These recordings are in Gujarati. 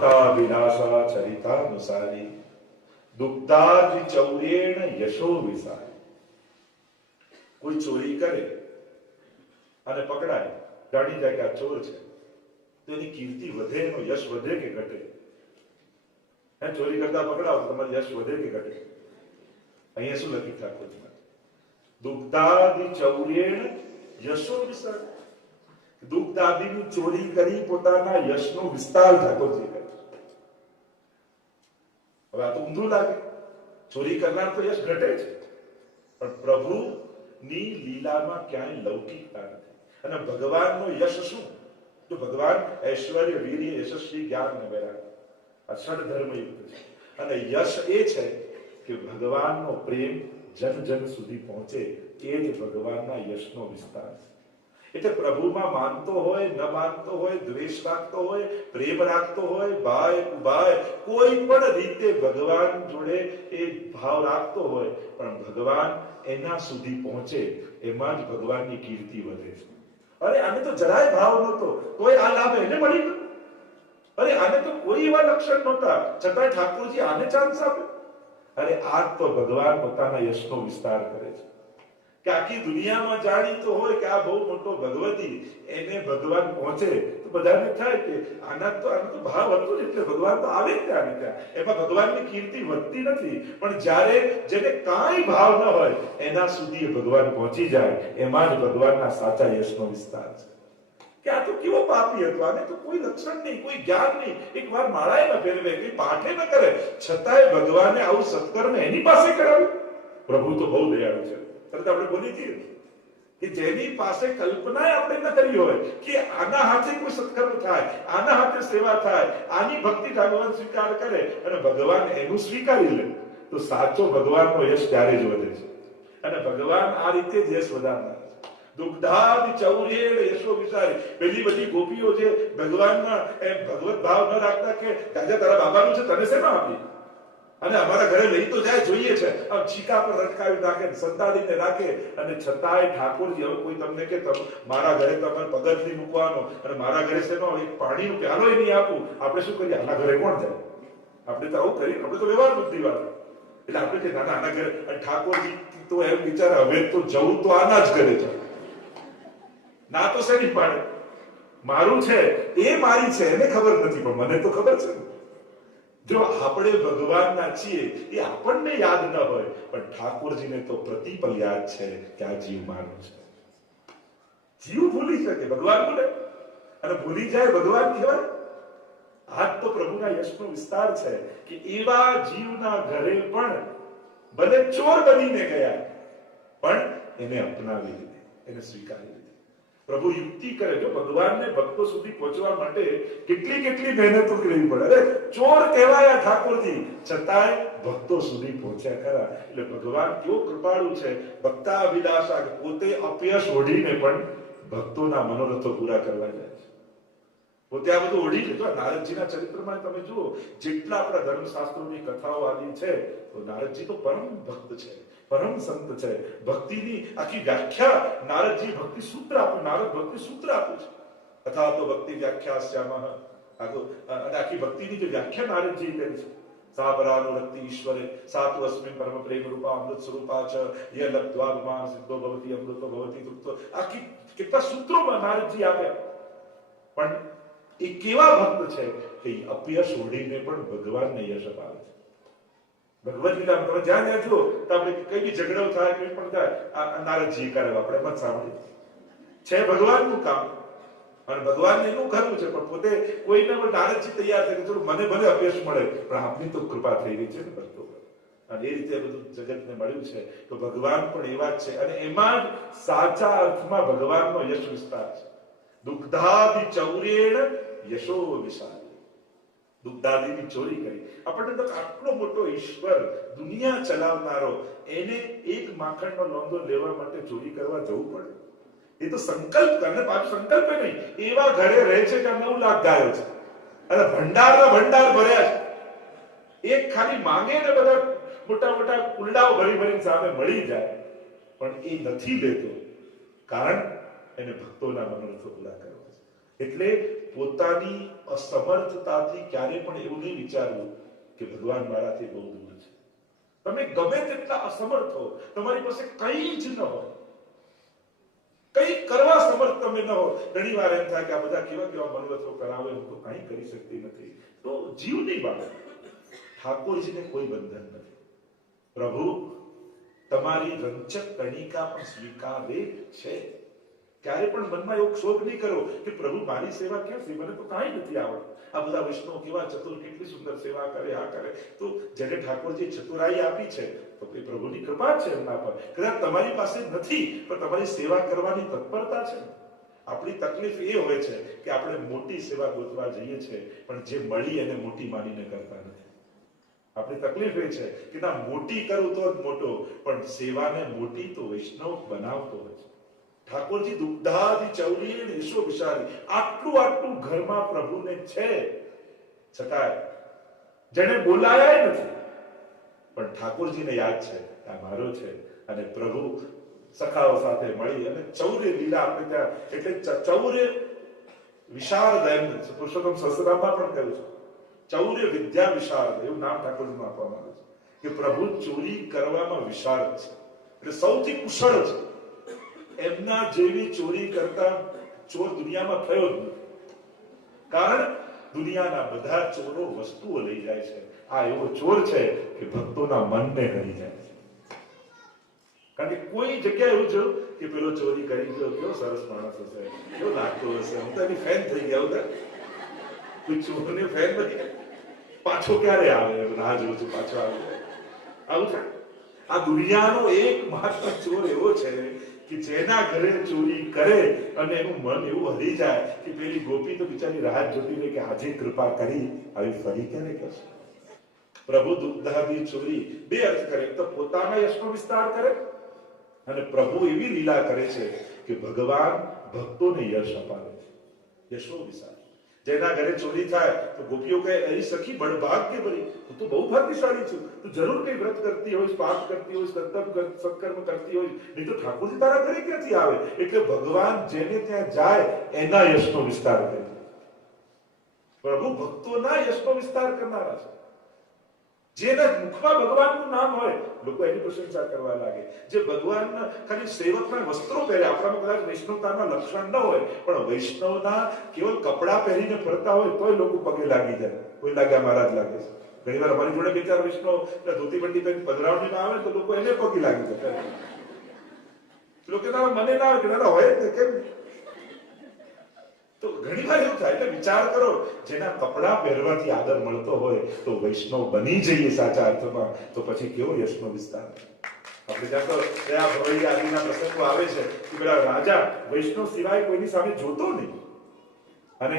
ભક્તા વિલાસા ચરિતાનુસારી દુગ્ધાજી ચૌરેણ યશો વિસારી. કોઈ ચોરી કરે અને પકડાય, જાણી જાય કે આ ચોર છે, તો એની કીર્તિ વધે, એનો યશ વધે કે ઘટે? ચોરી કરતા પકડાવ તો તમારું યશ વધે કે ઘટે? અહીંયા શું લખી ઠાકોરજી? દુગ્ધાદિ ચૌરેણ યશો વિસ્તાર. દુગ્ધાદિની ચોરી કરી પોતાના યશનો વિસ્તાર ઠાકોરજી કરે. હવે આ તો ઊંધું લાગે, ચોરી કરનાર તો યશ ઘટે છે, પણ પ્રભુની લીલામાં ક્યાંય લૌકિકતા નથી. અને ભગવાનનો યશ શું? તો ભગવાન ઐશ્વર્ય, વીર્ય, યશસ્વી, જ્ઞાન અને વૈરાગ્ય, આ ષડ ધર્મયુક્ત છે. અને યશ એ છે કે ભગવાનનો પ્રેમ જન જન સુધી પહોંચે, એ જ ભગવાનના યશનો વિસ્તાર છે. એટલે પ્રભુમાં માનતો હોય, ન માનતો હોય, દ્વેષ રાખતો હોય, પ્રેમ રાખતો હોય, ભાઈ ઉભાય, કોઈ પણ રીતે ભગવાન જોડે એ ભાવ રાખતો હોય, પણ ભગવાન એના સુધી પહોંચે, એમાં જ ભગવાનની કીર્તિ વધે છે. અરે આને તો જરાય ભાવ નહોતો, તોય આ લાભ એને મળી ગયો. અરે આને તો કોઈ એવા લક્ષણ નહોતા, છતાં ઠાકોરજી આને ચાન્સ આપે. અરે આ તો ભગવાન પોતાના યશનો વિસ્તાર કરે છે કે આખી દુનિયામાં જાણીતો હોય કે આ બહુ મોટો ભગવતી, એને ભગવાન પહોંચે તો બધાને થાય કે આનો તો ભાવ હતો જ, એટલે ભગવાન તો આવે ત્યાં ને ત્યાં. એમાં ભગવાનની કીર્તિ વધતી નથી, પણ જ્યારે જેને કાંઈ ભાવ ન હોય એના સુધી ભગવાન પહોંચી જાય, એમાં જ ભગવાનના સાચા યશનો વિસ્તાર છે. કે આ તો કેવો પાપી હતો, આને તો કોઈ લક્ષણ નહીં, કોઈ જ્ઞાન નહીં, એક વાર માળાએ ન ફેરવે, કોઈ પાઠે ન કરે, છતાંય ભગવાને આવું સત્કર્મ એની પાસે કરાવ્યું. પ્રભુ તો બહુ દયાળુ છે. તરત આપણે બોલી છીએ કે જેની પાસે કલ્પના આપણે ન કરી હોય કે આના હાથે કોઈ સત્કર્મ થાય, આના હાથે સેવા થાય, આની ભક્તિ ભગવાન સ્વીકાર કરે અને ભગવાન એનું સ્વીકારી લે, તો સાચો ભગવાનનો યશ ત્યારે જ વધે છે. અને ભગવાન આ રીતે જ યશ વધારનાર છે. દુગ્ધાદિ ચૌરેણ યશો વિસારી. પેલી બધી ગોપીઓ જે ભગવાનના ભગવત ભાવ ન રાખતા કે રાજા તારા બાબાનું છે, તને શેમાં આપી, અને અમારા ઘરે લઈ તો જાય, જોઈએ છે, આમ છીકા પર લટકાવી નાખે, સંતાડીને રાખે, અને છતાંય ઠાકોરજી હવે કોઈ તમને કે મારા ઘરે તમારે પગથિયું મૂકવાનો અને મારા ઘરે શેનો એક પાણીનો પ્યાલો નહીં આપું, આપણે શું કરીએ? આના ઘરે કોણ જાય? આપણે તો આવું કરીએ, આપણે તો વ્યવહાર બુદ્ધિ વાળા. એટલે આપણે કે નાના આના ઘરે, અને ઠાકોરજી તો એમ વિચારે હવે તો જવું તો આના જ ઘરે જાય, ના તો શેની પાડે? મારું છે એ મારી છે, એને ખબર નથી, પણ મને તો ખબર છે. જો આપણે ભગવાનના છીએ એ આપણને યાદ ન હોય, પણ ઠાકોરજીને તો પ્રતિપલ યાદ છે કે આ જીવ માનો છે. જીવ ભૂલી શકે, ભગવાન ભૂલે? અને ભૂલી જાય ભગવાન કહેવાય? આ તો પ્રભુના યશનો વિસ્તાર છે કે એવા જીવના ઘરે પણ ભલે ચોર બનીને ગયા, પણ એને અપનાવી લીધી, એને સ્વીકારી લીધી. પ્રભુ યુક્તિ કરે, જો ભગવાનને ભક્તો સુધી પહોંચવા માટે કેટલી મહેનતો કરવી પડે. અરે ચોર કહેવાયા ઠાકોરજી, છતાંય ભક્તો સુધી પહોંચ્યા ખરા. એટલે ભગવાન કેવો કૃપાળુ છે. ભક્તા વિલાસા, પોતે અપયશ ઓઢીને પણ ભક્તોના મનોરથો પૂરા કરવા જાય છે. પોતે આ બધું ઓઢી લીધું. નારદજીના ચરિત્રમાં તમે જુઓ, જેટલા આપણા ધર્મશાસ્ત્રોની કથાઓ આવી છે, તો નારદજી તો પરમ ભક્ત છે, પરમ સંત છે. ભક્તિની આખી વ્યાખ્યા નારદજી ભક્તિ સૂત્ર આપ્યું, નારદ ભક્તિ સૂત્ર આપ્યું છે. અથવા તો ભક્તિ વ્યાખ્યા શ્યામઃ, અને આખી ભક્તિની જે વ્યાખ્યા નારદજી કરી છે, સા પરાનુરક્તિ ઈશ્વરે સાતુ અસ્મિન પરમ પ્રેમ રૂપા અમૃત સ્વરૂપા ચ ય લબ્ધ્વા વિમાન સિદ્ધો ભવતિ અમૃતો ભવતિ તૃપ્તો, આખી કેટલા સૂત્રોમાં નારદજી આપ્યા. પણ એ કેવા ભક્ત છે કે અપયશ ઓઢીને પણ ભગવાનને યશ અપાવે છે. ભગવદ ગીતા તમે જ્યાં જ્યાં જુઓ તો આપણે કઈ બી ઝઘડો થાય, કઈ પણ થાય, આ નારદજી કરે, આપણે મત સાંભળીએ છે ભગવાનનું કામ, અને ભગવાનને એનું કરવું છે, પણ પોતે કોઈને પણ નારદજી તૈયાર થાય કે ચલો મને ભલે અપયશ મળે, પણ આપની તો કૃપા થઈ રહી છે ને ભક્તો પર. અને એ રીતે બધું જગતને મળ્યું છે. તો ભગવાન પણ એવા જ છે, અને એમાં જ સાચા અર્થમાં ભગવાનનો યશ વિસ્તાર છે. દુગ્ધાદિ ચૌરેણ યશો વિશાલ. દુગ્ધાદિની ચોરી કરી. આપણને તો આટલો મોટો ઈશ્વર, દુનિયા ચલાવનારો, એને એક માખણનો લોંદો લેવા માટે ચોરી કરવા જવું પડે? એ તો સંકલ્પ કરે, પાછું સંકલ્પ નહીં, એવા ઘરે રહે છે કે 9 લાખ ગાયો છે, અને ભંડારના ભંડાર ભર્યા છે. એક ખાલી માંગે ને બધા મોટા મોટા કુંડાઓ ભરી સામે મળી જાય, પણ એ નથી લેતો, કારણ એને ભક્તોના મનોરથો પૂરા કરવા છે. એટલે પોતાની અસમર્થતાથી ક્યારે પણ એવું નહીં વિચારવું કે ભગવાન મારાથી બહુ દૂર છે. તમે ગમે તેટલા અસમર્થ હો, તમારી પાસે કંઈ જ ન હોય, કંઈ કરવા સમર્થ તમે ન હો, ઘણી વાર એમ થાય કે આ બધા કેવા કેવા મનવતો કરાવે, હું તો કંઈ કરી શકતી નથી, તો જીવ નહીં બાળો. ઠાકોરજીને કોઈ બંધન નથી. પ્રભુ તમારી રંચક કણિકા પણ સ્વીકારે છે. ક્યારે પણ મનમાં એવો ક્ષોભ નહીં કરો કે પ્રભુ મારી સેવા ક્યાંથી, મને તો કાંઈ નથી આવડતું. આ બધા વૈષ્ણવ કેવા ચતુર, કેટલી સુંદર સેવા કરે, આ કરે. તો જેને ઠાકોરજી ચતુરાઈ આપી છે તો એ પ્રભુની કૃપા છે એમના પર. કદાચ તમારી પાસે નથી પણ તમારી સેવા કરવાની તત્પરતા છે. આપણી તકલીફ એ હોય છે કે આપણે મોટી સેવા ગોતવા જઈએ છીએ પણ જે મળી એને મોટી માનીને કરતા નથી. આપણી તકલીફ એ છે કે ના, મોટી કરું તો જ મોટો, પણ સેવાને મોટી તો વૈષ્ણવ બનાવતો હોય છે. ઠાકોરજી દુગ્ધાદિ ચૌરી ને યશો વિશારી, આટલું ઘરમાં પ્રભુને છે, છતાંય જેને બોલાયા નથી પણ ઠાકોરજીને યાદ છે આ મારો છે. અને પ્રભુ સખાઓ સાથે મળી અને ચૌર્ય લીલા આપણે ત્યાં, એટલે ચૌર્ય વિશારદ એમ પુરુષોત્તમ સહસ્રનામમાં પણ કહ્યું છે, ચૌર્ય વિદ્યા વિશારદ, એવું નામ ઠાકોરજીનું આપવામાં આવે છે કે પ્રભુ ચોરી કરવામાં વિશારદ છે, એટલે સૌથી કુશળ છે. એમના જેવી ચોરી કરતા ચોર દુનિયામાં થયો જ નથી. કારણ દુનિયાના બધા ચોરો વસ્તુઓ લઈ જાય છે, આ એવો ચોર છે કે ભક્તોના મનને હરી જાય છે. કારણ કે કોઈ જગ્યાએ એવું જોયું કે પેલો ચોરી કરી ગયો, કેવો સરસ માણસ હશે, કેવો લાગતો હશે, હું તો એની ફેન થઈ ગયા હતા. કોઈ ચોરને ફેન નથી, પાછો ક્યારે આવે, રાહ જોઉં છું પાછો આવે, આવું થાય. આ દુનિયાનો એકમાત્ર ચોર એવો છે કે જેના ઘરે ચોરી કરે અને એનું મન એવું હરી જાય કે પેલી ગોપી તો બિચારી રાહ જોતી રહે કે આજે કૃપા કરી, આવી ફરી ક્યારે કરશે. પ્રભુ દુગ્ધાદિ ચોરી બે અર્થ કરે, તો પોતાના યશનો વિસ્તાર કરે અને પ્રભુ એવી લીલા કરે છે કે ભગવાન ભક્તોને યશ અપાવે છે. યશો વિસ્તાર. જેના ઘરે ચોરી થાય તો ગોપીઓ કહે, અરે સખી બળભાગ્ય ભરી, હું તો બહુ ભાગ્યશાળી છું, તું જરૂર કઈ વ્રત કરતી હોય, પાઠ કરતી હોય, સત્કર્મ કરતી હોય, નહીં તો ઠાકોરજી તારા ઘરે ક્યાંથી આવે. એટલે ભગવાન જેને ત્યાં જાય એના યશનો વિસ્તાર કરે. પ્રભુ ભક્તોના યશનો વિસ્તાર કરનારા છે. જેના મુખમાં ભગવાનનું નામ હોય લોકો એની પ્રશંસા કરવા લાગે. જે ભગવાનના ખાલી સેવકના વસ્ત્રો પહેરે, આપણામાં કદાચ વૈષ્ણવતાના લક્ષણ ન હોય પણ વૈષ્ણવના કેવલ કપડા પહેરીને ફરતા હોય તોય લોકો પગે લાગી જાય. કોઈ લાગ્યા મહારાજ લાગે છે. ઘણી વાર અમારી જોડે બે ચાર વૈષ્ણવ ધોતી બંડી પહેરી પધરાવણીમાં આવે તો લોકો એને પગે લાગી જાય. લોકો મને ના આવે કે ના હોય જ કેમ. તો ઘણી વાર એવું થાય. એટલે વિચાર કરો, જેના કપડા પહેરવાથી આદર મળતો હોય તો વૈષ્ણવ બની જઈએ સાચા અર્થમાં, તો પછી કેવો યશનો વિસ્તાર. આપણે ત્યાં તો કયા ભવઈ આદિના પ્રસંગો આવે છે કે પેલા રાજા વૈષ્ણવ સિવાય કોઈની સામે જોતો નહીં, અને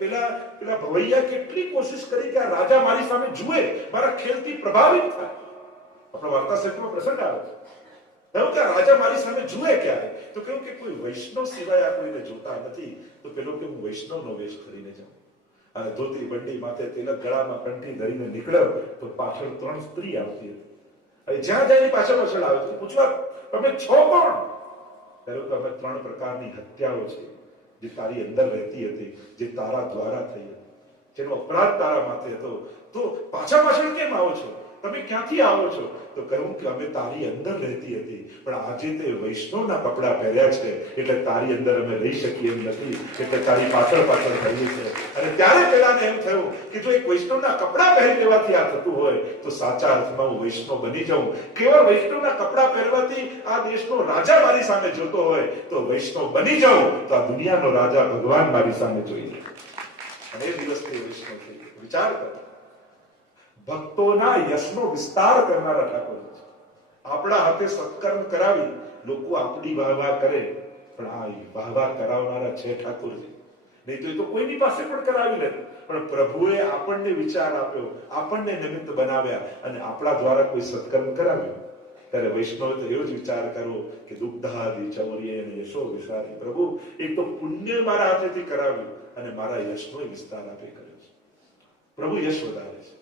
પેલા ભવૈયા કેટલી કોશિશ કરી કે આ રાજા મારી સામે જુએ, મારા ખેલથી પ્રભાવિત થાય. આપણા વાર્તા સંતમાં પ્રસંગ આવે છે, રાજા મારી સામે જુએ ક્યારે, તો કહ્યું કે કોઈ વૈષ્ણવ સિવાય આ કોઈને જોતા નથી, તો પેલો કે હું વૈષ્ણવનો વેશ કરીને જાઉં. અને ધોતી બંડી માથે તિલક, ગળામાં કંઠી ધરીને નીકળ્યો તો પાછળ 3 સ્ત્રી આવતી હતી. હવે જ્યાં જાય પાછળ આવે છે, પૂછવા તમે છો કોણ? કહ્યું કે અમે 3 પ્રકારની હત્યાઓ છે જે તારી અંદર રહેતી હતી, જે તારા દ્વારા થઈ હતી, જેનો અપરાધ તારા માથે હતો. તો પાછળ કેમ આવો છો? તમે ક્યાંથી આવો છો? તો કહ્યું કે અમે તારી અંદર રહેતી હતી, પણ આજે તે વૈષ્ણવના કપડા પહેર્યા છે એટલે તારી અંદર અમે રહી શકીએ એમ નથી, એટલે તારી પાછળ ફરીએ છીએ. અને ત્યારે પેલાને એમ થયું કે જો એક વૈષ્ણવના કપડા પહેરી લેવાથી આ થતું હોય તો સાચા અર્થમાં હું વૈષ્ણવ બની જાઉં. કેવળ વૈષ્ણવના કપડા પહેરવાથી આ દેશનો રાજા મારી સામે જોતો હોય તો વૈષ્ણવ બની જાઉં તો આ દુનિયાનો રાજા ભગવાન મારી સામે જોઈ લે. અને એ દિવસથી વૈષ્ણવ થઈ ગયો. વિચાર કરો, ભક્તોના યશનો વિસ્તાર કરનારા ઠાકોરજી છે. આપણા હાથે સત્કર્મ કરાવી લોકો આપણી વાહવાહ કરે, પણ આ વાહવાહ કરાવનારા છે ઠાકોરજી. નહીં તો એ તો કોઈની પાસે પણ કરાવી લે, પણ પ્રભુએ આપણને વિચાર આપ્યો, આપણને નિમિત્ત બનાવ્યા અને આપણા દ્વારા કોઈ સત્કર્મ કરાવ્યો. ત્યારે વૈષ્ણવ તો એવો જ વિચાર કરો કે દુગ્ધાદિ ચૌર્ય અને યશો વિશારી, પ્રભુ એક તો પુણ્ય મારા હાથેથી કરાવ્યું અને મારા યશનો વિસ્તાર આપે કર્યો છે. પ્રભુ યશ વધારે છે.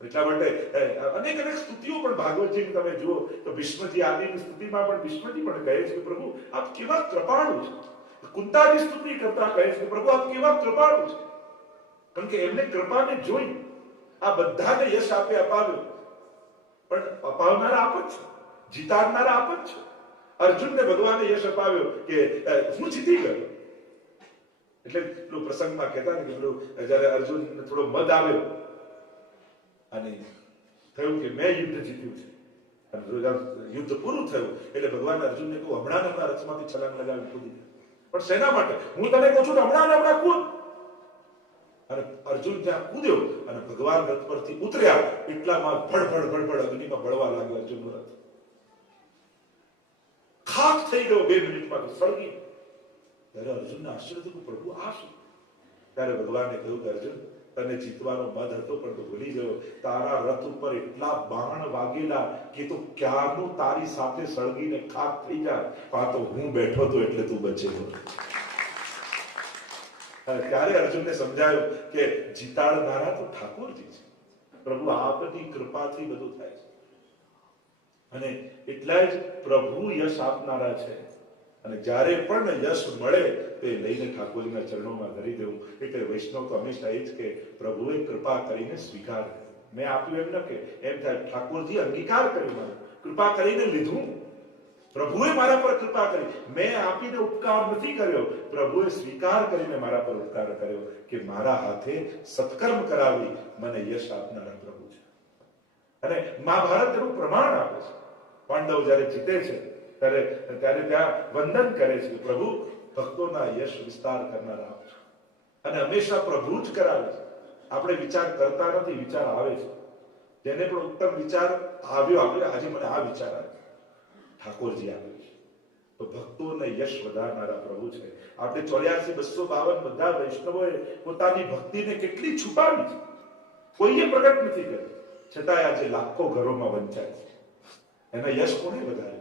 એટલા માટે અનેક સ્તુતિઓ પણ ભાગવતજી તમે જુઓ તો ભીષ્મજી આદિની સ્તુતિમાં પણ ભીષ્મજી પણ કહે છે કે પ્રભુ આપ કેવા કૃપાળુ છો, કુંતાની સ્તુતિ કરતા કહે છે પ્રભુ આપ કેવા કૃપાળુ છે, કારણ કે એમને કૃપાને જોઈ આ બધાને યશ અપાવ્યો, પણ અપાવનારા આપ જ છો, જીતાડનારા આપ જ છો. અર્જુનને ભગવાને યશ અપાવ્યો કે હું જીતી ગયો. એટલે પેલું પ્રસંગમાં કહેતા ને કે પેલું જયારે અર્જુન થોડો મદ આવ્યો અને થયું કે મેં યુદ્ધ જીત્યું છે, યુદ્ધ પૂરું થયું એટલે ભગવાન અર્જુનને કહ્યું હમણાં રથમાંથી છલાંગ લગાવી કૂદી, પણ શેના માટે? હું તને કહું છું હમણાં કૂદ. અને અર્જુન જ્યાં કૂદ્યો અને ભગવાન રથ પરથી ઉતર્યા એટલામાં ભડભડ અગ્નિમાં બળવા લાગ્યો અર્જુનનો રથ. ખાખ થઈ ગયો 2 મિનિટમાં તો સળગી. ત્યારે અર્જુનને આશ્ચર્ય થયું પ્રભુ આ શું? ત્યારે ભગવાને કહ્યું કે અર્જુન તને જીતવાનો મદ હતો પણ તું ભૂલી ગયો, તારા રથ ઉપર એટલા બાણ વાગેલા કે તું ક્યારનું તારી સાથે સળગીને ખાખ થઈ જાય, આ તો હું બેઠો હતો એટલે તું બચેલો. ત્યારે અર્જુનને સમજાયું કે જીતાડનારા તો ઠાકોરજી છે, પ્રભુ આપની કૃપાથી બધું થાય છે. અને એટલા જ પ્રભુ યશ આપનારા છે. અને જ્યારે પણ યશ મળે તે લઈને ઠાકોરજીના ચરણોમાં ધરી દેવું. એટલે વૈષ્ણવ તો હંમેશા એ જ કે પ્રભુએ કૃપા કરીને સ્વીકાર કર્યો. મેં આપ્યું એમ ન કે એમ થાય ઠાકોરજી અંગીકાર કર્યો, મારો કૃપા કરીને લીધું. પ્રભુએ મારા પર કૃપા કરી, મેં આપીને ઉપકાર નથી કર્યો, પ્રભુએ સ્વીકાર કરીને મારા પર ઉપકાર કર્યો કે મારા હાથે સત્કર્મ કરાવી મને યશ આપનારા પ્રભુ છે. અને મહાભારત એનું પ્રમાણ આપે છે. પાંડવ જયારે જીતે છે ત્યારે ત્યાં વંદન કરે છે પ્રભુ ભક્તોના યશ વિસ્તાર કરનારા આપ છો. અને હંમેશા પ્રભુ જ કરાવે છે. આપણે વિચાર કરતા નથી, વિચાર આવે છે. જેને પણ ઉત્તમ વિચાર આવ્યો, આપણે આજે મને આ વિચાર આવ્યો, ઠાકોરજી આપ્યું છે. તો ભક્તોને યશ વધારનારા પ્રભુ છે. આપણે 84,252 બધા વૈષ્ણવોએ પોતાની ભક્તિને કેટલી છુપાવી છે, કોઈએ પ્રગટ નથી કરી, છતાંય આજે લાખો ઘરોમાં વંચાય છે. એના યશ કોને વધારે?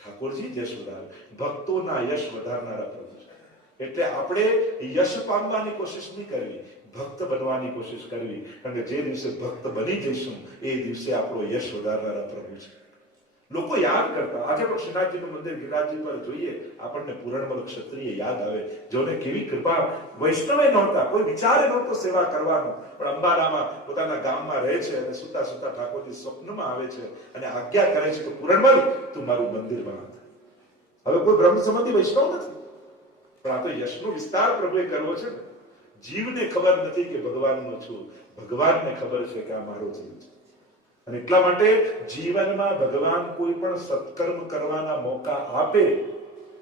ઠાકોરજી યશ વધારે. ભક્તોના યશ વધારનારા પ્રભુ છે. એટલે આપણે યશ પામવાની કોશિશ નહીં કરવી, ભક્ત બનવાની કોશિશ કરવી. કારણ કે જે દિવસે ભક્ત બની જઈશું એ દિવસે આપણો યશ વધારનારા પ્રભુ છે. લોકો યાદ કરતા, આજે પણ શ્રીનાથજીનું મંદિર ગિરિરાજજી પર જોઈએ આપણને પૂરણમલ ક્ષત્રિય યાદ આવે, જેઓને કેવી કૃપા. વૈષ્ણવે નહોતા, કોઈ વિચારે નહોતો સેવા કરવાનો, પણ અંબારામાં પોતાના ગામમાં રહે છે અને સુતા સુતા ઠાકોરજી સ્વપ્નમાં આવે છે અને આજ્ઞા કરે છે કે પૂરણમલ તું મારું મંદિર બનાવ. હવે કોઈ બ્રહ્મ સંબંધી વૈષ્ણવ નથી, પણ આ તો યશનો વિસ્તાર પ્રભુએ કરવો છે. જીવને ખબર નથી કે ભગવાનનો છું, ભગવાનને ખબર છે કે આ મારો જીવ છે. અને એટલા માટે જીવનમાં ભગવાન કોઈ પણ સત્કર્મ કરવાના મોકા આપે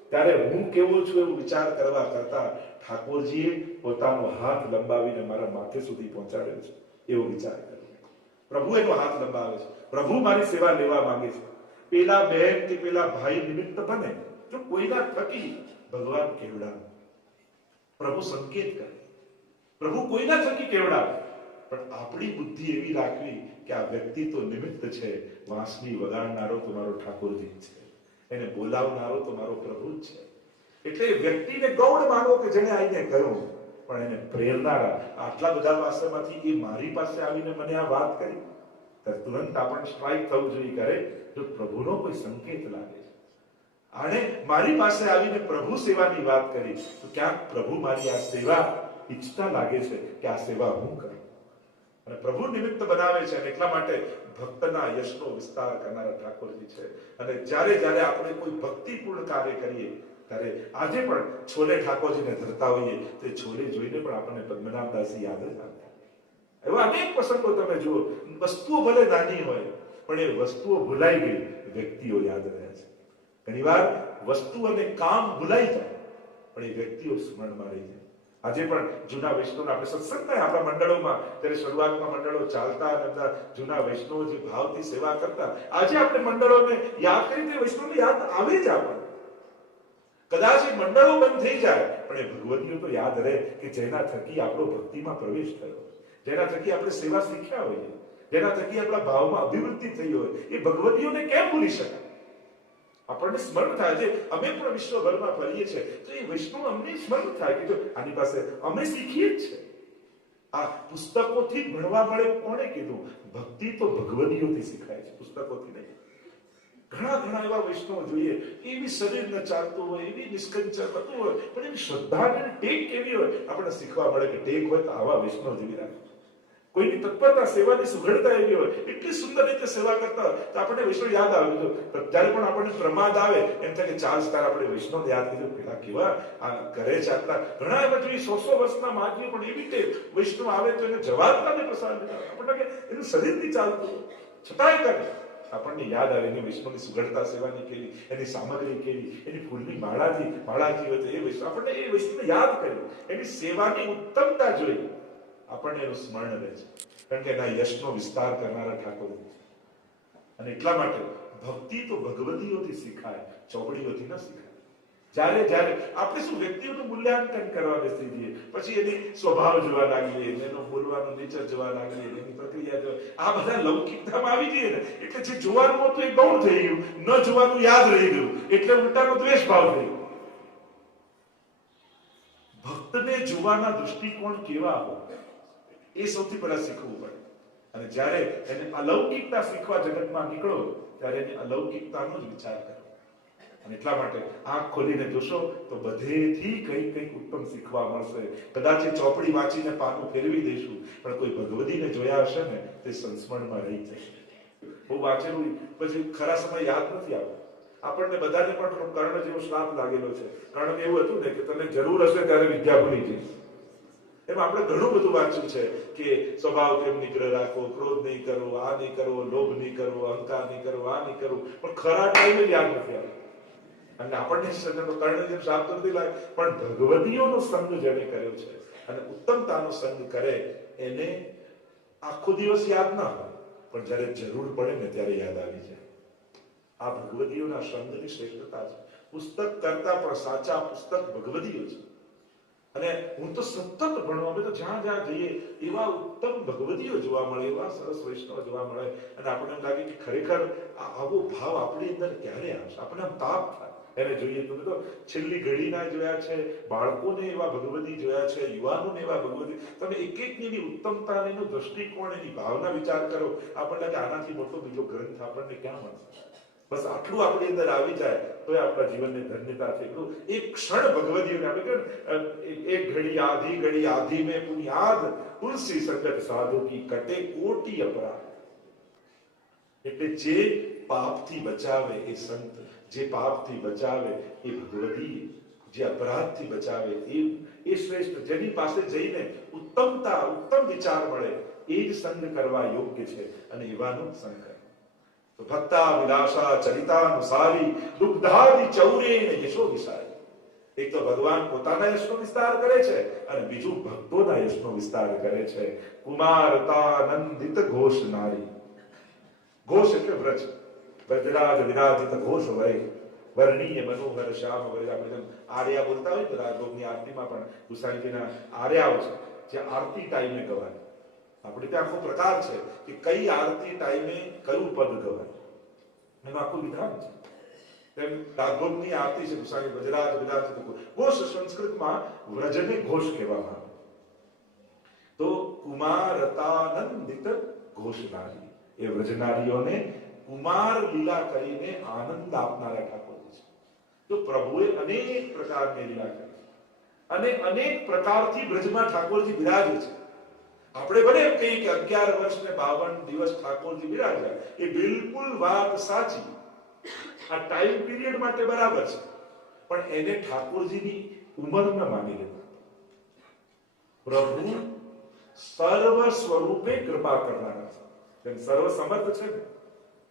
ત્યારે હું કેવો છું એવો વિચાર કરવા કરતા ઠાકોરજીએ પોતાનો હાથ લંબાવીને મારા માથે સુધી પહોંચાડ્યો છે એવો વિચાર કર્યો. પ્રભુ એનો હાથ લંબાવે છે, પ્રભુ મારી સેવા લેવા માંગે છે. પેલા બહેન કે પેલા ભાઈ નિમિત્ત બને, જો કોઈના થકી ભગવાન કેવડાવે, પ્રભુ સંકેત કરે, પ્રભુ કોઈના થકી કેવડાવે, પણ આપણી બુદ્ધિ એવી રાખવી કે આ વ્યક્તિ તો નિમિત્ત છે, વાંસળી વગાડનારો તો મારો ઠાકોરજી છે, એને બોલાવનારો તો મારો પ્રભુ જ છે. એટલે વ્યક્તિને ગૌણ માનો કે જેને આવીને કહ્યું, પણ એને પ્રેરનારા આટલા બધા વાસણમાંથી એ મારી પાસે આવીને મને આ વાત કરી, તો તુરંત આપણને સ્ટ્રાઇક થવું જોઈએ. કરે જો પ્રભુનો કોઈ સંકેત લાગે છે, આને મારી પાસે આવીને પ્રભુ સેવાની વાત કરી, તો ક્યાંક પ્રભુ મારી આ સેવા ઈચ્છતા લાગે છે કે આ સેવા હું કરું. અને પ્રભુ નિમિત્ત બનાવે છે. અને એટલા માટે ભક્તના યશનો વિસ્તાર કરનારા ઠાકોરજી છે. અને જ્યારે જ્યારે આપણે કોઈ ભક્તિપૂર્ણ કાર્ય કરીએ ત્યારે આજે પણ છોલે ઠાકોરજીને ધરતા હોઈએ તો એ છોલે જોઈને પણ આપણને પદ્મનાભદાસજી યાદ જ આવતા. એવા અનેક પ્રસંગો તમે જુઓ, વસ્તુઓ ભલે નાની હોય પણ એ વસ્તુઓ ભૂલાઈ ગઈ, વ્યક્તિઓ યાદ રહ્યા છે. ઘણીવાર વસ્તુ અને કામ ભૂલાઈ જાય પણ એ વ્યક્તિઓ સ્મરણમાં રહી જાય. આજે પણ જૂના વૈષ્ણવના આપણે સત્સંગમાં આપણા મંડળોમાં ત્યારે શરૂઆતમાં મંડળો ચાલતા અને બધા જૂના વૈષ્ણવો જે ભાવથી સેવા કરતા, આજે આપણે મંડળોને યાદ કરી તે વૈષ્ણવને યાદ આવે જ આપણને. કદાચ એ મંડળો બંધ થઈ જાય પણ એ ભગવતીઓ તો યાદ રહે કે જેના થકી આપણો ભક્તિમાં પ્રવેશ થયો, જેના થકી આપણે સેવા શીખ્યા હોઈએ, જેના થકી આપણા ભાવમાં અભિવૃદ્ધિ થઈ હોય, એ ભગવતીઓને કેમ ભૂલી શકાય? આપણને સ્મરણ થાય છે. અમે પણ વિશ્વભરમાં ફરીએ છીએ તો એ વૈષ્ણવ અમને સ્મરણ થાય કે જો આની પાસે અમે શીખીએ જ છે. આ પુસ્તકોથી ભણવા મળે કોણે કીધું? ભક્તિ તો ભગવદીઓથી શીખાય છે, પુસ્તકોથી નહીં. ઘણા ઘણા એવા વૈષ્ણવ જોઈએ, એવી શરીર ન ચાલતું હોય, એવી નિષ્કંચન બધું હોય, પણ એની શ્રદ્ધાની ટેક કેવી હોય આપણને શીખવા મળે કે ટેક હોય તો આવા વૈષ્ણવ જેવી રાખે. કોઈની તત્પરતા, સેવાની સુઘડતા એવી હોય, એટલી સુંદર રીતે સેવા કરતા હોય તો આપણને વૈષ્ણવ યાદ આવે. જ્યારે પણ આપણને પ્રમાદ આવે એમ થાય કે ચાલ સ્ટાર આપણે વૈષ્ણવ યાદ કર્યું, પેલા કેવા આ કરે છે. આટલા ઘણા એવા જોઈએ 100 વર્ષના માજીઓ પણ એવી રીતે વૈષ્ણવ આવે તો એને જવાબદાર ને પ્રસાદ આપણને કે એનું શરીર નહીં ચાલતું છતાંય કરે. આપણને યાદ આવે એની વૈષ્ણવની સુઘડતા સેવાની કેવી, એની સામગ્રી કેવી, એની ફૂલની માળાથી હોય તો એ વૈષ્ણવ આપણને એ વૈષ્ણવ યાદ કર્યું, એની સેવાની ઉત્તમતા જોઈ આપણને એનું સ્મરણ રહે છે. કારણ કે એના યશનો વિસ્તાર કરનારા ઠાકોર. અને એટલા માટે ભક્તિ તો ભગવતીઓથી શીખાય, ચોપડીઓથી ન શીખાય. જ્યારે જ્યારે આપણે શું વ્યક્તિઓનું મૂલ્યાંકન કરવા બેસી જઈએ, પછી એની સ્વભાવ જોવા લાગીએ, એનો બોલવાનો નેચર જોવા લાગીએ, એની પ્રક્રિયા જોવા, આ બધા લૌકિકતામાં આવી જઈએ ને એટલે જે જોવાનું હતું એ ગૌણ થઈ ગયું, ન જોવાનું યાદ રહી ગયું, એટલે ઉલટાનો દ્વેષ ભાવ થઈ ગયો. ભક્તને જોવાના દૃષ્ટિકોણ કેવા હોય એ સૌથી પહેલા શીખવું પડે. અને જ્યારે એને અલૌકિકતા શીખવા જગતમાં નીકળો ત્યારે એની અલૌકિકતાનો જ વિચાર કરો. અને એટલા માટે આંખ ખોલીને જોશો તો બધેથી કંઈક ઉત્તમ શીખવા મળશે. કદાચ એ ચોપડી વાંચીને પાનું ફેરવી દઈશું, પણ કોઈ ભગવતીને જોયા હશે ને તે સંસ્મરણમાં રહી જશે. બહુ વાંચેલું પછી ખરા સમય યાદ નથી આવતું. આપણને બધાને પણ કર્ણ જેવો શ્રાપ લાગેલો છે. કારણ કે એવું હતું ને કે તને જરૂર હશે ત્યારે વિદ્યા ભૂલી જઈશ. એમ આપણે ઘણું બધું વાંચ્યું છે કે સ્વભાવ કેમ નિગ્રહ રાખવો, ક્રોધ નહીં કરવો, આ નહીં કરવો, લોભ નહીં કરવો, અહંકાર નહીં કરવો, આ નહીં કરવું, પણ ખરા ટાઈમે યાદ નથી આવતું. અને આપણને કર્ણ જેમ શ્રાપ તો નથી લાગે, પણ ભગવતીઓનો સંગ જેને કર્યો છે અને ઉત્તમતાનો સંગ કરે એને આખો દિવસ યાદ ના હોય, પણ જ્યારે જરૂર પડે ને ત્યારે યાદ આવી જાય. આ ભગવતીઓના સંગની શ્રેષ્ઠતા છે. પુસ્તક કરતા પણ સાચા પુસ્તક ભગવતીઓ છે. અને હું તો સતત ભણવા, અમે તો જ્યાં જ્યાં જઈએ એવા ઉત્તમ ભગવતીઓ જોવા મળે, એવા સરસ વૈષ્ણવ જોવા મળે, અને આપણને એમ લાગે કે ખરેખર આવો ભાવ આપણી અંદર ક્યારે આવશે, આપણને આમ તાપ થાય એને જોઈએ. તો છેલ્લી ઘડીના જોયા છે, બાળકોને એવા ભગવતી જોયા છે, યુવાનોને એવા ભગવતી. તમે એક એકની ઉત્તમતા, એનો દ્રષ્ટિકોણ, એની ભાવના વિચાર કરો, આપણને લાગે આનાથી મોટો બીજો ગ્રંથ આપણને ક્યાં મળશે. બસ આટલું આપણી અંદર આવી જાય તો આપણા જીવનની ધન્યતા છે. એક ક્ષણ ભગવતીઓને આપણે કહે એક ઘડી આધી મેં પુનિયાદ તુલસી સંગત સાધુ કી કટે કોટી અપરાધ. એટલે જે પાપથી બચાવે એ સંત, જે પાપથી બચાવે એ ભગવતી, જે અપરાધથી બચાવે એ શ્રેષ્ઠ. જેની પાસે જઈને ઉત્તમતા, ઉત્તમ વિચાર મળે એ જ સંગ કરવા યોગ્ય છે. અને એવાનો સંગ કરે. ભક્તા વિલાસા ચરિતાનુસારી દુગ્ધાદિ ચૌરેણ યશો વિસારી. એક તો ભગવાન પોતાના યશનો વિસ્તાર કરે છે અને બીજું ભક્તોના યશનો વિસ્તાર કરે છે. કુમારતાનંદિત ઘોષ નારી. ઘોષ એટલે વ્રજ, વ્રજરાજ વિરાજિત ઘોષ વય વર્ણિય મનોહર શ્યામ વય. આપણે આર્યા બોલતા હોય તો રાજભોગની આરતીમાં પણ ગુસાઈજીના આર્યાઓ છે જે આરતી ટાઈમે ગવાય. આપણે ત્યાં આખો પ્રકાર છે કે કઈ આરતી ટાઈમે કયું પદ ગવાય, એનું આખું વિધાન છે. તેમ રાઘવની આરતી છે ગુસાઈ વજરાજ વિરાજિત ઘોષ. સંસ્કૃતમાં વ્રજને ઘોષ કહેવામાં આવે. તો કુમારતાનંદિત ઘોષનારી, એ વ્રજનારીઓને કુમાર લીલા કરીને આનંદ આપનારા ઠાકોરજી છે. તો પ્રભુએ અનેક પ્રકારની લીલા કરી અને અનેક પ્રકારથી બ્રજમાં ઠાકોરજી બિરાજે છે. આપણે ભલે એમ કહીએ કે 11 વર્ષ ને 52 દિવસ ઠાકોરજી બિરાજ્યા, એ બિલકુલ વાત સાચી. આ ટાઈમ પીરિયડ માટે બરાબર છે, પણ એને ઠાકોરજીની ઉંમર ન માની લેતા. પ્રભુ સર્વ સ્વરૂપે કૃપા કરનારા છે. જેમ સર્વ સમર્થ છે ને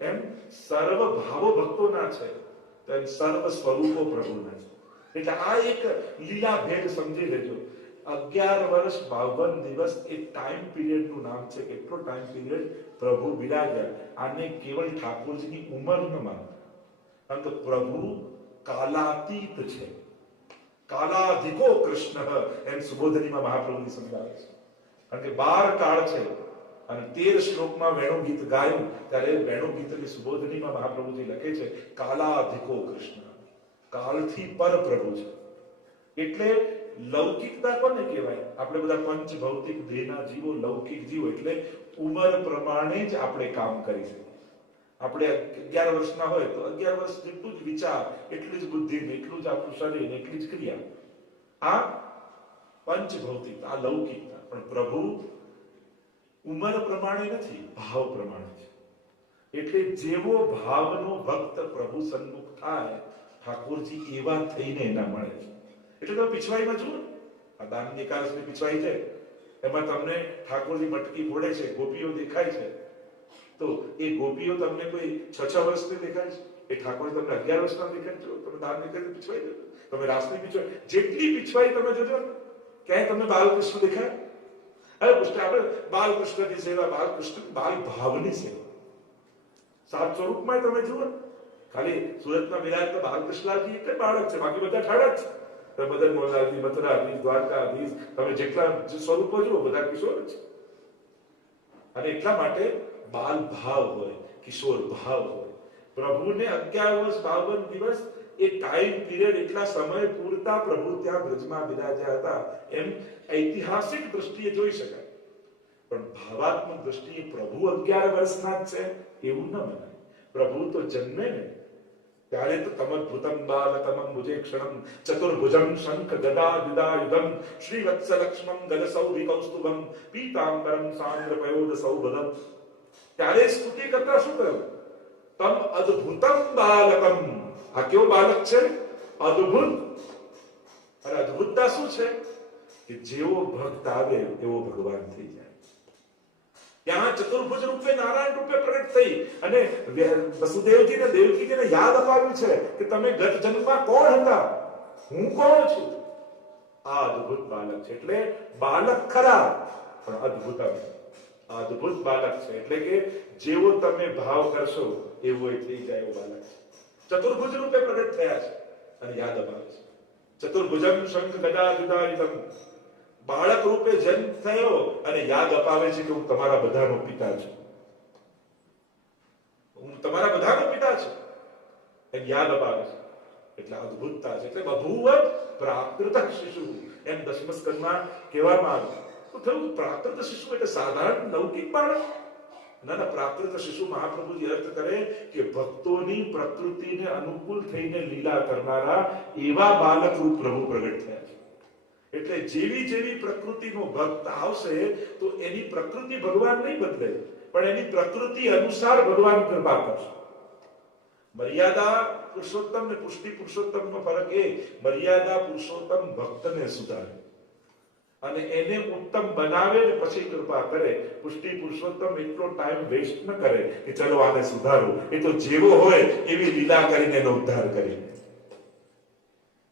એમ સર્વ ભાવો ભક્તોના છે, તેમ સર્વ સ્વરૂપો પ્રભુના છે. એટલે આ એક લીલા ભેદ સમજી લેજો. 11 વર્ષ 52 દિવસ એ ટાઈમ પીરિયડ નું નામ છે. કેટલો ટાઈમ પીરિયડ પ્રભુ બિરાજ્યા. આને કેવળ ઠાકોરજીની ઉંમર ન માનતા, કારણ કે પ્રભુ કાલાતીત છે. કાલાધિકો કૃષ્ણ એમ સુબોધનીમાં મહાપ્રભુની સમજાવે છે. કારણ કે 12 કાળ છે અને 13 શ્લોકમાં વેણુ ગીત ગાયું ત્યારે વેણુ ગીતની સુબોધનીમાં મહાપ્રભુજી લખે છે કાલાધિકો કૃષ્ણ, કાળથી પર પ્રભુ છે. એટલે લૌકિકતા કોને કહેવાય? આપણે બધા પંચ ભૌતિક દેહના જીવો, લૌકિક જીવો. એટલે ઉંમર પ્રમાણે જ આપણે કામ કરી શકીએ. આપણે 11 વર્ષના હોય તો 11 વર્ષ જેટલું જ વિચાર, એટલી જ બુદ્ધિ, એટલું જ આપણું શરીર, એટલી જ ક્રિયા. આ પંચભૌતિકતા, આ લૌકિકતા. પણ પ્રભુ ઉંમર પ્રમાણે નથી, ભાવ પ્રમાણે છે. એટલે જેવો ભાવનો ભક્ત પ્રભુ સન્મુખ થાય, ઠાકોરજી એવા થઈને એના મળે છે. એટલે તમે પીછવાઈમાં જુઓ, આ દાનની એકાદશીની પીછવાઈ છે, એમાં તમને ઠાકોરજી મટકી ફોડે છે, ગોપીઓ દેખાય છે. તો એ ગોપીઓ તમને કોઈ 6 વર્ષની દેખાય છે? એ ઠાકોર તમને 11 વર્ષના દેખાય છે? તમે દાનની એકાદશી પીછવાઈ જજો, તમે રાસની પીછવાઈ, જેટલી પીછવાઈ તમે જોજો, ક્યાંય તમને બાલકૃષ્ણ દેખાય? અરે કૃષ્ણ, આપણે બાલકૃષ્ણની સેવા, બાલકૃષ્ણ બાલ ભાવની સેવા, સાત સ્વરૂપમાં તમે જુઓ. ખાલી સુરતમાં બિરાજતા બાલકૃષ્ણજી એક જ બાળક છે, બાકી બધા ઠાડા જ છે. મદન મોહનલાલજી, મથુરાધીશ, દ્વારકાધીશ, તમે જેટલા સ્વરૂપો જુઓ બધા કિશોર છે. અને એટલા માટે બાલ ભાવ હોય, કિશોર ભાવ હોય. પ્રભુને 11 વર્ષ 52 દિવસ એ ટાઈમ પીરિયડ, એટલા સમય પૂરતા પ્રભુ ત્યાં બ્રજમાં બિરાજ્યા હતા, એમ ઐતિહાસિક દ્રષ્ટિએ જોઈ શકાય. પણ ભાવાત્મક દ્રષ્ટિએ પ્રભુ 11 વર્ષના જ છે એવું ન મનાય. પ્રભુ તો જન્મે ને ત્યારે તો તમદ્ભુતમ બાલકમં ભુજેક્ષણમ ચતુર્ભુજમ શંખ ગદા વિદાયુધમ શ્રીવત્સલક્ષ્મમ ગલસૌભી કૌસ્તુભમ પીતાંબરમ સાંદ્રપયોદ સૌભદમ. ત્યારે સ્તુતિ કરતા શું કહ્યું? તમ અદ્ભુતમ બાલકમ. આ કેવો બાલક છે? અદ્ભુત. અને અદ્ભુતતા શું છે? કે જેવો ભક્ત આવે એવો ભગવાન થઈ જાય. ત્યાં ચતુર્ભુજ રૂપે, નારાયણ રૂપે પ્રગટ થઈ અને વસુદેવજીને, દેવકીજીને યાદ અપાવ્યું છે કે તમે ગત જન્મમાં કોણ હતા, હું કોણ છું. આ અદ્ભુત બાલક છે. એટલે બાલક ખરા, પણ અદ્ભુત. અદ્ભુત બાલક છે. એટલે કે જેવો તમે ભાવ કરશો એવો એ થઈ જાય એવો બાલક છે. ચતુર્ભુજ રૂપે પ્રગટ થયા છે અને યાદ અપાવે છે. ચતુર્ભુજમ શંખ ગદા વિદાયુધમ. બાળક રૂપે જન્મ થયો અને યાદ અપાવે છે કે હું તમારા બધાનો પિતા છું, હું તમારા બધાનો પિતા છું, એમ યાદ અપાવે છે. એટલે અદ્ભુતતા છે. એટલે બભૂવ પ્રાકૃત શિશુ, એમ દશમ સ્કંદમાં કહેવામાં આવ્યું. તો થયું પ્રાકૃત શિશુ એટલે સાધારણ લૌકિક બાળક? ના, પ્રાકૃત શિશુ મહાપ્રભુજી અર્થ કરે કે ભક્તોની પ્રકૃતિને અનુકૂળ થઈને લીલા કરનારા એવા બાલક રૂપ પ્રભુ પ્રગટ થયા છે. એટલે જેવી જેવી પ્રકૃતિનો ભક્ત આવશે તો એની પ્રકૃતિ ભગવાન નહીં બદલે, પણ એની પ્રકૃતિ અનુસાર ભગવાન કૃપા કરશે. મર્યાદા પુરુષોત્તમ ને પુષ્ટિ પુરુષોત્તમનો ફરક એ, મર્યાદા પુરુષોત્તમ ભક્તને સુધારે અને એને ઉત્તમ બનાવે ને પછી કૃપા કરે. પુષ્ટિ પુરુષોત્તમ એટલો ટાઈમ વેસ્ટ ન કરે કે ચલો આને સુધારો. એ તો જેવો હોય એવી લીલા કરીને એનો ઉદ્ધાર કરે.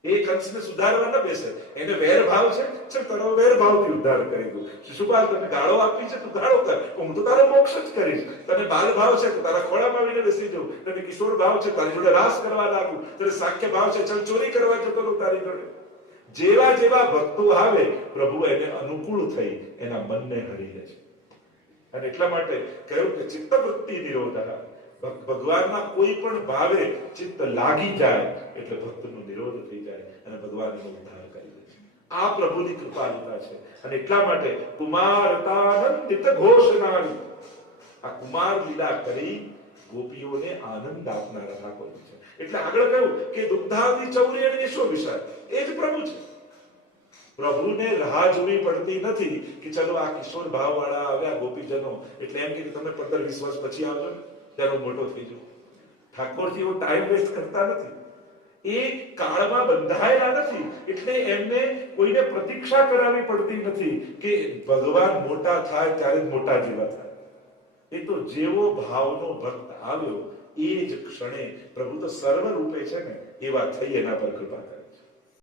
એ કંસને સુધારવા ન બેસે. એને વેર ભાવ છે, ચલ તારો વેર ભાવથી ઉદ્ધાર કરી દઉં. શિશુપાલ, તને ગાળો આપી છે, તું ગાળો કર, હું તો તારો મોક્ષ જ કરીશ. તને બાલ ભાવ છે તો તારા ખોળામાં આવીને બેસી જાઉં. તને કિશોર ભાવ છે, તારી જોડે રાસ કરવા લાગુ. તને સાખ્ય ભાવ છે, ચલ ચોરી કરવા જતો રહું તારી જોડે. જેવા જેવા ભક્તો આવે પ્રભુ એને અનુકૂળ થઈ એના મનને હરી લે છે. અને એટલા માટે કહ્યું કે ચિત્તવૃત્તિ નિરોધઃ. ભગવાનના કોઈ પણ ભાવે ચિત્ત લાગી જાય એટલે ભક્તનો નિરોધ થઈ જાય અને ભગવાન એનો ઉદ્ધાર કરી દે છે. આ પ્રભુની કૃપાળુતા છે. અને એટલા માટે કુમારતાનંદિત ઘોષનારી, આ કુમાર લીલા કરી ગોપીઓને આનંદ આપનારા ઠાકોર છે. એટલે આગળ કહ્યું કે દુગ્ધાદી ચૌરી અને યશો વિશાળ એ જ પ્રભુ છે. પ્રભુને રાહ જોવી પડતી નથી કે ચલો આ કિશોર ભાવ વાળા આવ્યા ગોપીજનો એટલે એમ કે તમે 15-20 વર્ષ પછી આવજો ત્યારે હું મોટો થઈ જાઉં. ઠાકોરજી એવો ટાઈમ વેસ્ટ કરતા નથી. એ કાળમાં બંધાયેલા નથી એટલે એમને કોઈને પ્રતીક્ષા કરાવવી પડતી નથી કે ભગવાન મોટા થાય ત્યારે જ મોટા જેવા થાય. એ તો જેવો ભાવનો ભક્ત આવ્યો એ જ ક્ષણે પ્રભુ તો સર્વ રૂપે છે ને એવા થઈ એના પર કૃપા કરે.